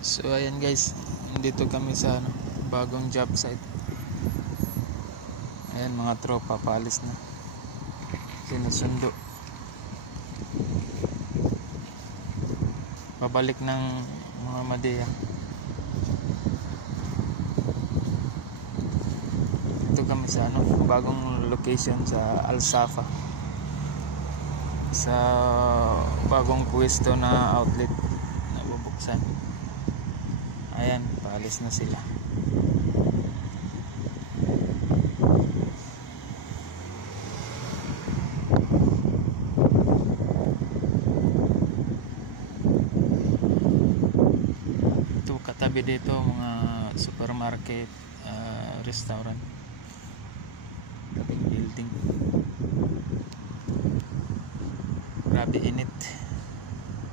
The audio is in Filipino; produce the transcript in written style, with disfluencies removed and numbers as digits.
So ayan guys, dito kami sa bagong job site. Ayan mga tropa, paalis na. Sinusundo. Pabalik ng mga Madea. Dito kami sa bagong location sa Al-Safa. Sa bagong pwesto na outlet na bubuksan. Ayan, paalis na sila. Ito katabi dito mga supermarket, restaurant, tabing building.